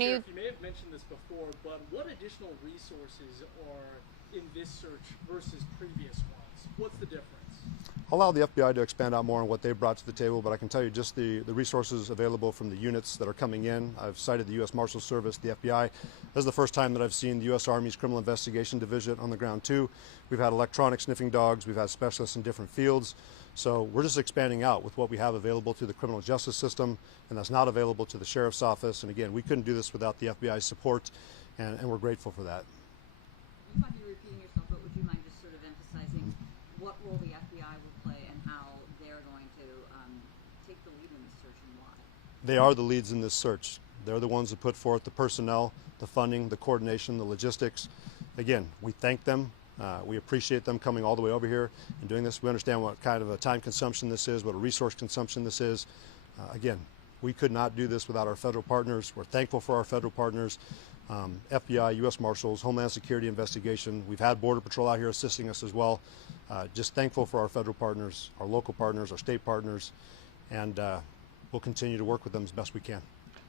Sheriff, you may have mentioned this before, but what additional resources are in this search versus previous ones? What's the difference? I'll allow the FBI to expand out more on what they've brought to the table, but I can tell you just the resources available from the units that are coming in. I've cited the U.S. Marshal Service, the FBI. This is the first time that I've seen the U.S. Army's Criminal Investigation Division on the ground too. We've had electronic sniffing dogs, we've had specialists in different fields. So we're just expanding out with what we have available to the criminal justice system, and that's not available to the Sheriff's Office. And again, we couldn't do this without the FBI's support, and we're grateful for that. You might be repeating yourself, but would you mind just sort of emphasizing what role the FBI will play and how they're going to take the lead in this search and why? They are the leads in this search. They're the ones that put forth the personnel, the funding, the coordination, the logistics. Again, we thank them. We appreciate them coming all the way over here and doing this. We understand what kind of a time consumption this is, what a resource consumption this is. Again, we could not do this without our federal partners. We're thankful for our federal partners, FBI, U.S. Marshals, Homeland Security Investigation. We've had Border Patrol out here assisting us as well. Just thankful for our federal partners, our local partners, our state partners, and we'll continue to work with them as best we can.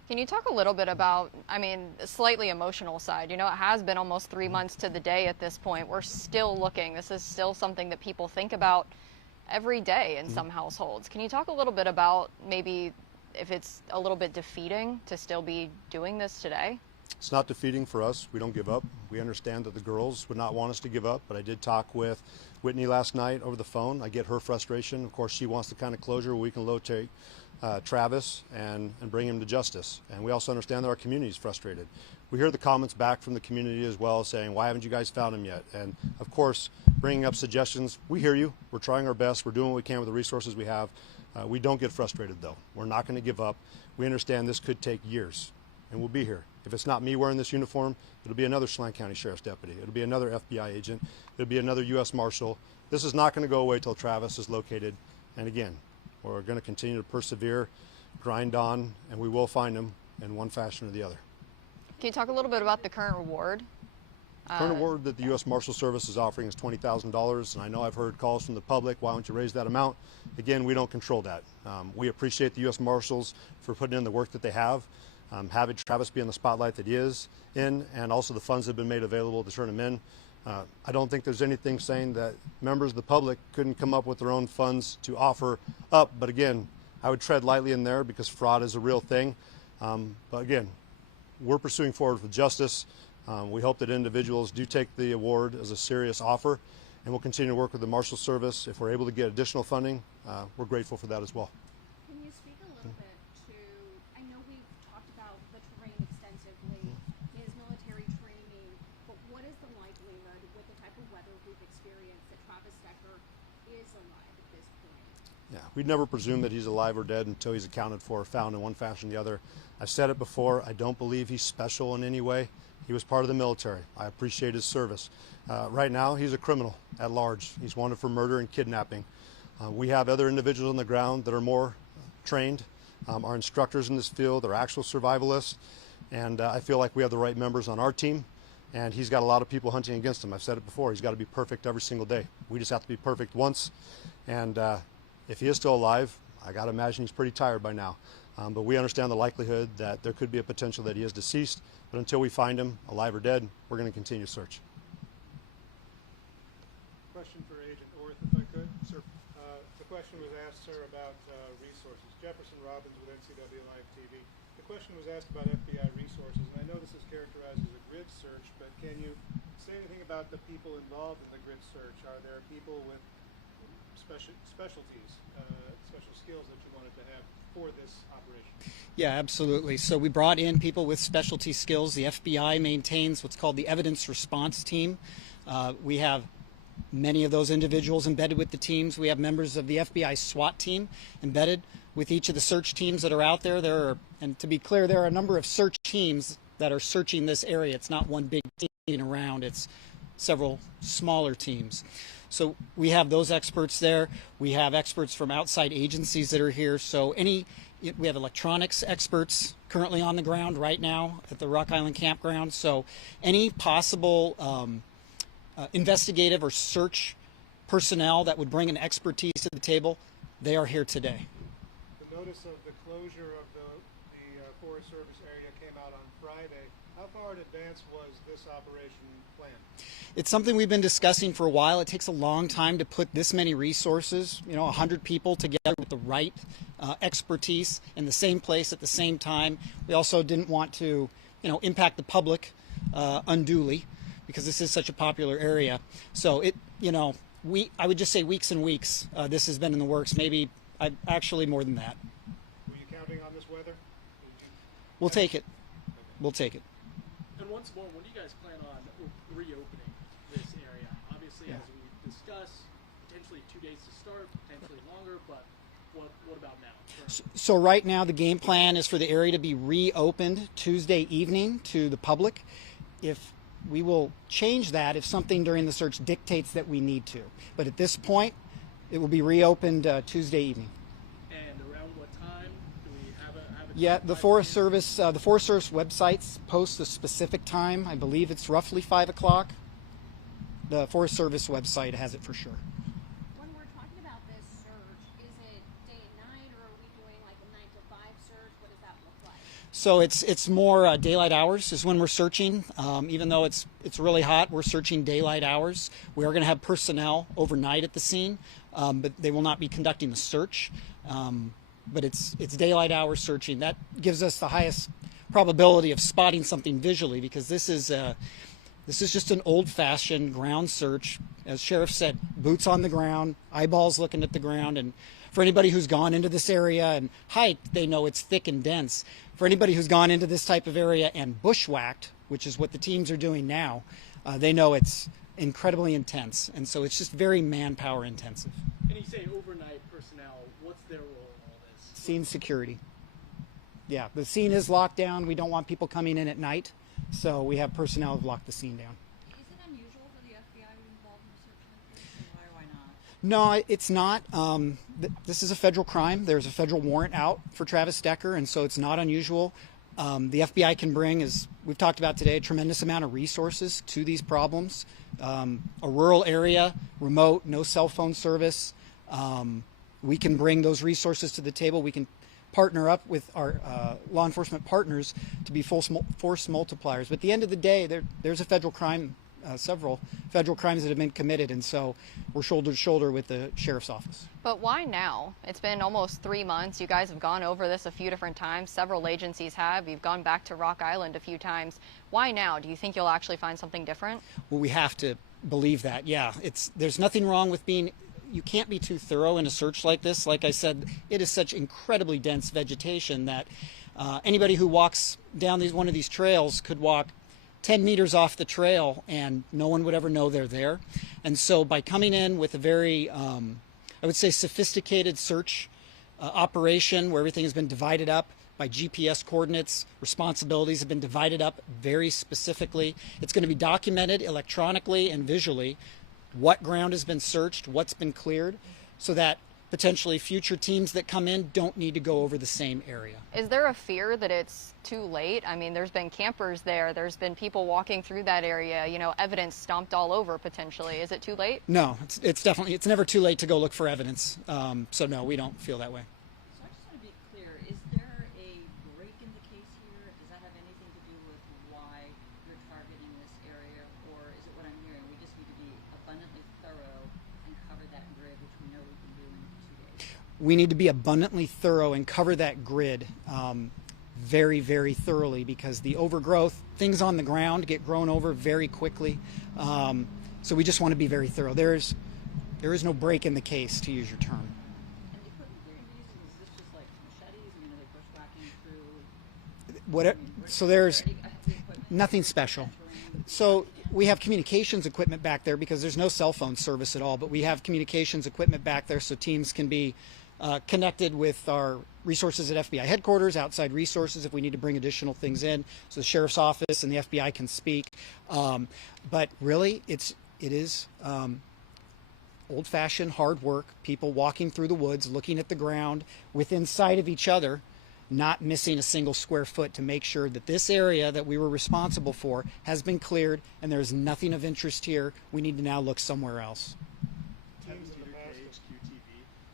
Can you talk a little bit about, I mean, a slightly emotional side? You know, it has been almost 3 months to the day at this point. We're still looking. This is still something that people think about every day in some households. Can you talk a little bit about maybe if it's a little bit defeating to still be doing this today? It's not defeating for us. We don't give up. We understand that the girls would not want us to give up, but I did talk with Whitney last night over the phone. I get her frustration. Of course, she wants the kind of closure where we can locate Travis and bring him to justice. And we also understand that our community is frustrated. We hear the comments back from the community as well saying, why haven't you guys found him yet? And of course, bringing up suggestions, we hear you. We're trying our best. We're doing what we can with the resources we have. We don't get frustrated though. We're not going to give up. We understand this could take years, and we'll be here. If it's not me wearing this uniform, it'll be another Chelan County Sheriff's deputy. It'll be another FBI agent. It'll be another U.S. Marshal. This is not going to go away till Travis is located. And again, we're going to continue to persevere, grind on, and we will find him in one fashion or the other. Can you talk a little bit about the current reward? The current award that the U.S. Marshal Service is offering is $20,000, and I know I've heard calls from the public, why don't you raise that amount? Again, we don't control that. We appreciate the U.S. Marshals for putting in the work that they have, having Travis be in the spotlight that he is in, and also the funds that have been made available to turn him in. I don't think there's anything saying that members of the public couldn't come up with their own funds to offer up, but again, I would tread lightly in there because fraud is a real thing. But again, we're pursuing forward with justice. We hope that individuals do take the award as a serious offer, and we'll continue to work with the Marshal Service. If we're able to get additional funding, we're grateful for that as well. Can you speak a little bit to, I know we've talked about the terrain extensively, his military training, but what is the likelihood with the type of weather we've experienced that Travis Decker is alive at this point? Yeah, we'd never presume that he's alive or dead until he's accounted for or found in one fashion or the other. I've said it before, I don't believe he's special in any way. He was part of the military. I appreciate his service. Right now, he's a criminal at large. He's wanted for murder and kidnapping. We have other individuals on the ground that are more trained, our instructors in this field, are actual survivalists, and I feel like we have the right members on our team, and he's got a lot of people hunting against him. I've said it before, he's got to be perfect every single day. We just have to be perfect once, and if he is still alive, I got to imagine he's pretty tired by now. But we understand the likelihood that there could be a potential that he is deceased, but until we find him, alive or dead, we're going to continue to search. Question for Agent Orth, if I could. Sir. The question was asked, sir, about resources. Jefferson Robbins with NCW Live TV. The question was asked about FBI resources, and I know this is characterized as a grid search, but can you say anything about the people involved in the grid search? Are there people with specialties, special skills that you wanted to have for this operation? Yeah, absolutely. So we brought in people with specialty skills. The FBI maintains what's called the evidence response team. We have many of those individuals embedded with the teams. We have members of the FBI SWAT team embedded with each of the search teams that are out there. And to be clear, there are a number of search teams that are searching this area. It's not one big team around. It's several smaller teams. So we have those experts there. We have experts from outside agencies that are here. So we have electronics experts currently on the ground right now at the Rock Island Campground. So any possible investigative or search personnel that would bring an expertise to the table, they are here today. The notice of the closure of the Forest Service area came out on Friday. How far in advance was this operation planned? It's something we've been discussing for a while. It takes a long time to put this many resources, 100 people together with the right expertise in the same place at the same time. We also didn't want to, impact the public unduly because this is such a popular area. So I would just say weeks and weeks. This has been in the works. Maybe actually more than that. Were you counting on this weather? We'll take it. We'll take it. And once more, when do you guys plan on reopening this area? Obviously, Yeah. as we discussed, potentially 2 days to start, potentially longer, but what about now? So right now the game plan is for the area to be reopened Tuesday evening to the public. If we will change that if something during the search dictates that we need to. But at this point, it will be reopened Tuesday evening. And around what time? Do we have a Yeah, time the by Forest then? Service, websites post a specific time. I believe it's roughly 5 o'clock. The Forest Service website has it for sure. When we're talking about this search, is it day and night, or are we doing like a 9 to 5 search? What does that look like? So it's more daylight hours is when we're searching. Even though it's really hot, we're searching daylight hours. We are going to have personnel overnight at the scene, but they will not be conducting the search. But it's daylight hours searching. That gives us the highest probability of spotting something visually because this is just an old-fashioned ground search. As Sheriff said, boots on the ground, eyeballs looking at the ground, and for anybody who's gone into this area and hiked, they know it's thick and dense. For anybody who's gone into this type of area and bushwhacked, which is what the teams are doing now, they know it's incredibly intense. And so it's just very manpower intensive. And you say overnight personnel, what's their role in all this? Scene security. Yeah, the scene is locked down. We don't want people coming in at night, so we have personnel who lock the scene down. Is it unusual for the FBI to be involved in a search like this? And why or why not? No, it's not. This is a federal crime. There's a federal warrant out for Travis Decker, and so it's not unusual. The FBI can bring, as we've talked about today, a tremendous amount of resources to these problems. A rural area, remote, no cell phone service. We can bring those resources to the table. We can partner up with our law enforcement partners to be force multipliers. But at the end of the day, there's a federal crime, several federal crimes that have been committed, and so we're shoulder to shoulder with the sheriff's office. But why now? It's been almost 3 months. You guys have gone over this a few different times. Several agencies have. You've gone back to Rock Island a few times. Why now? Do you think you'll actually find something different? Well, we have to believe that. Yeah, there's nothing wrong with being. You can't be too thorough in a search like this. Like I said, it is such incredibly dense vegetation that anybody who walks down one of these trails could walk 10 meters off the trail and no one would ever know they're there. And so by coming in with a very, I would say, sophisticated search operation where everything has been divided up by GPS coordinates, responsibilities have been divided up very specifically. It's going to be documented electronically and visually what ground has been searched, what's been cleared, so that potentially future teams that come in don't need to go over the same area. Is there a fear that it's too late? I mean, there's been campers there. There's been people walking through that area, evidence stomped all over potentially. Is it too late? No, it's definitely, it's never too late to go look for evidence. So no, we don't feel that way. So I just want to be clear, is there a break in the case here? Does that have anything to do with why you're targeting this area? Or is it what I'm hearing, we just need to be abundantly thorough and cover that grid, which we know we can do in 2 days? We need to be abundantly thorough and cover that grid very, very thoroughly because the overgrowth, things on the ground get grown over very quickly. So we just want to be very thorough. There is no break in the case, to use your term. And the equipment they're going to be using, is this just like machetes? I mean, are they bushwhacking through? So there's The equipment? nothing special. So we have communications equipment back there because there's no cell phone service at all, but we have communications equipment back there so teams can be connected with our resources at FBI headquarters, outside resources if we need to bring additional things in, so the sheriff's office and the FBI can speak. But really, it is old-fashioned hard work, people walking through the woods, looking at the ground within sight of each other, not missing a single square foot to make sure that this area that we were responsible for has been cleared and there's nothing of interest here. We need to now look somewhere else. Teams in the past.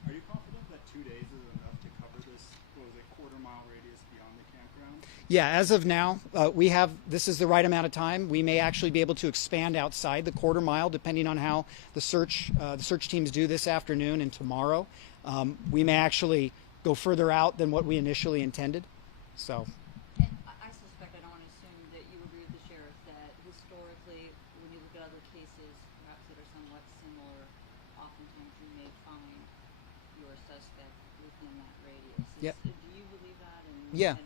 Are you confident that 2 days is enough to cover this, quarter-mile radius beyond the campground? Yeah, as of now, this is the right amount of time. We may actually be able to expand outside the quarter mile depending on how the search teams do this afternoon and tomorrow. We may actually go further out than what we initially intended. So. And I suspect, I don't want to assume that you agree with the sheriff, that historically, when you look at other cases, perhaps that are somewhat similar, oftentimes you may find your suspect within that radius. Yep. Do you believe that? Yeah. And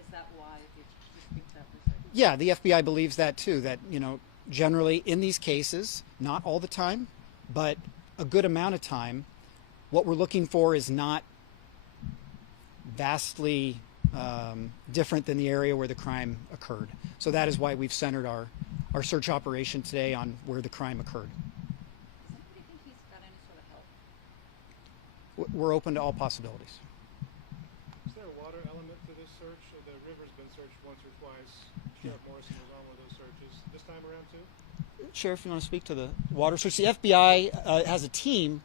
is that why? If you just speak to that for a second. Yeah, the FBI believes that too, that, generally in these cases, not all the time, but a good amount of time, what we're looking for is not vastly different than the area where the crime occurred. So that is why we've centered our search operation today on where the crime occurred. Does anybody think he's got any sort of help? We're open to all possibilities. Is there a water element to this search? The river's been searched once or twice. Sheriff Morrison was on one of those searches. This time around too? Sheriff, you want to speak to the water search? The FBI has a team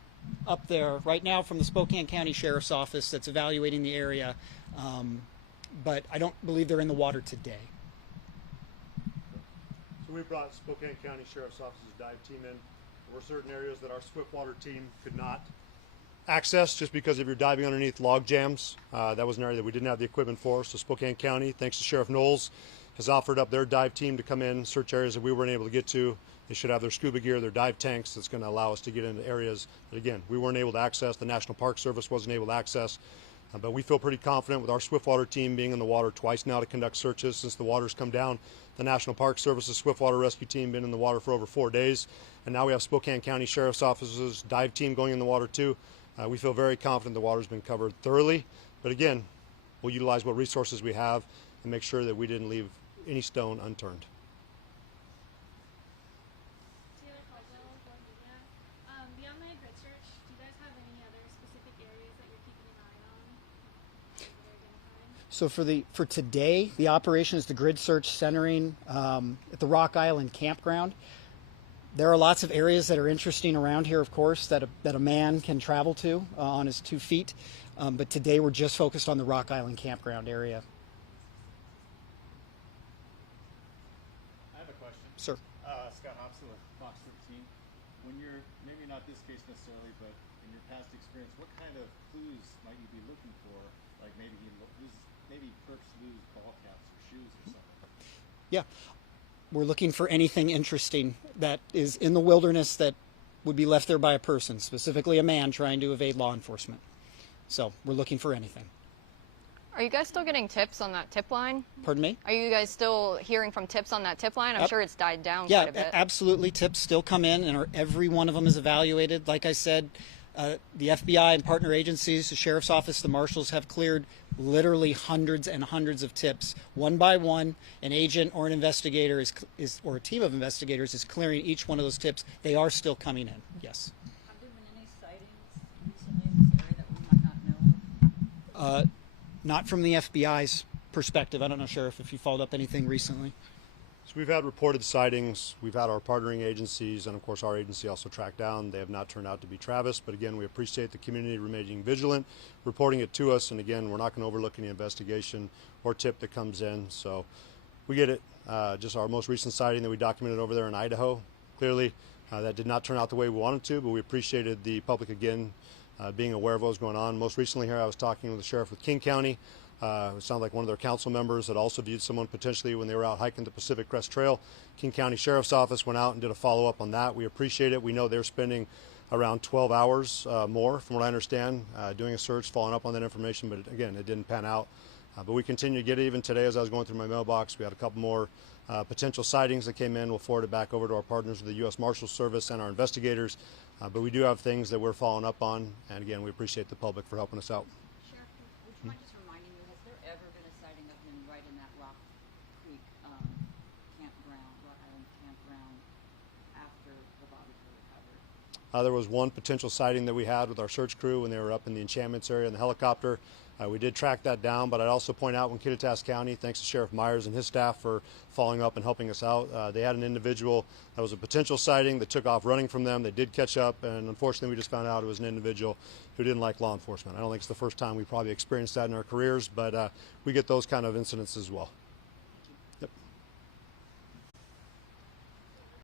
up there right now from the Spokane County Sheriff's Office that's evaluating the area, but I don't believe they're in the water today. So we brought Spokane County Sheriff's Office's dive team in. There were certain areas that our Swiftwater team could not access just because if you're diving underneath log jams. That was an area that we didn't have the equipment for. So Spokane County, thanks to Sheriff Knowles, has offered up their dive team to come in, search areas that we weren't able to get to. They should have their scuba gear, their dive tanks that's going to allow us to get into areas that, again, we weren't able to access. The National Park Service wasn't able to access. But we feel pretty confident with our Swiftwater team being in the water twice now to conduct searches since the water's come down. The National Park Service's Swiftwater Rescue Team been in the water for over 4 days. And now we have Spokane County Sheriff's Office's dive team going in the water too. We feel very confident the water's been covered thoroughly. But again, we'll utilize what resources we have and make sure that we didn't leave any stone unturned. Beyond the grid search, do you guys have any other specific areas that you're keeping an eye on? That you're identifying? So for today, the operation is the grid search centering at the Rock Island campground. There are lots of areas that are interesting around here, of course, that a man can travel to on his 2 feet. But today we're just focused on the Rock Island campground area. I have a question. Sir. Scott Hobson with Fox 13. When you're, maybe not this case necessarily, but in your past experience, what kind of clues might you be looking for? Like maybe Kirk's lose ball caps or shoes or something. Yeah. We're looking for anything interesting that is in the wilderness that would be left there by a person, specifically a man trying to evade law enforcement. So we're looking for anything. Are you guys still getting tips on that tip line? Pardon me? Are you guys still hearing from tips on that tip line? I'm sure it's died down Yeah, quite a bit. absolutely. Tips still come in, and every one of them is evaluated. Like I said, the FBI and partner agencies, the Sheriff's Office, the Marshals have cleared literally hundreds and hundreds of tips. One by one, an agent or an investigator or a team of investigators is clearing each one of those tips. They are still coming in, yes. Have there been any sightings recently in this area that we might not know of? Not from the FBI's perspective. I don't know, Sheriff, if you followed up anything recently. So we've had reported sightings. We've had our partnering agencies, and of course our agency also tracked down. They have not turned out to be Travis, but again, we appreciate the community remaining vigilant, reporting it to us, and again, we're not going to overlook any investigation or tip that comes in. So we get it. Just our most recent sighting that we documented over there in Idaho. Clearly, that did not turn out the way we wanted to, but we appreciated the public again being aware of what was going on. Most recently here, I was talking with the sheriff with King County. It sounded like one of their council members had also viewed someone potentially when they were out hiking the Pacific Crest Trail. King County Sheriff's Office went out and did a follow-up on that. We appreciate it. We know they're spending around 12 hours more, from what I understand, doing a search, following up on that information, but again, it didn't pan out. But we continue to get it. Even today, as I was going through my mailbox, we had a couple more potential sightings that came in. We'll forward it back over to our partners with the U.S. Marshals Service and our investigators. But we do have things that we're following up on, and again, we appreciate the public for helping us out. Sheriff, would you mind just reminding me, has there ever been a sighting of him right in that Rock Creek campground, Rock Island campground, after the bodies were recovered? There was one potential sighting that we had with our search crew when they were up in the enchantments area in the helicopter. We did track that down, but I'd also point out when Kittitas County, thanks to Sheriff Myers and his staff for following up and helping us out, they had an individual that was a potential sighting that took off running from them. They did catch up, and unfortunately we just found out it was an individual who didn't like law enforcement. I don't think it's the first time we probably experienced that in our careers, but we get those kind of incidents as well.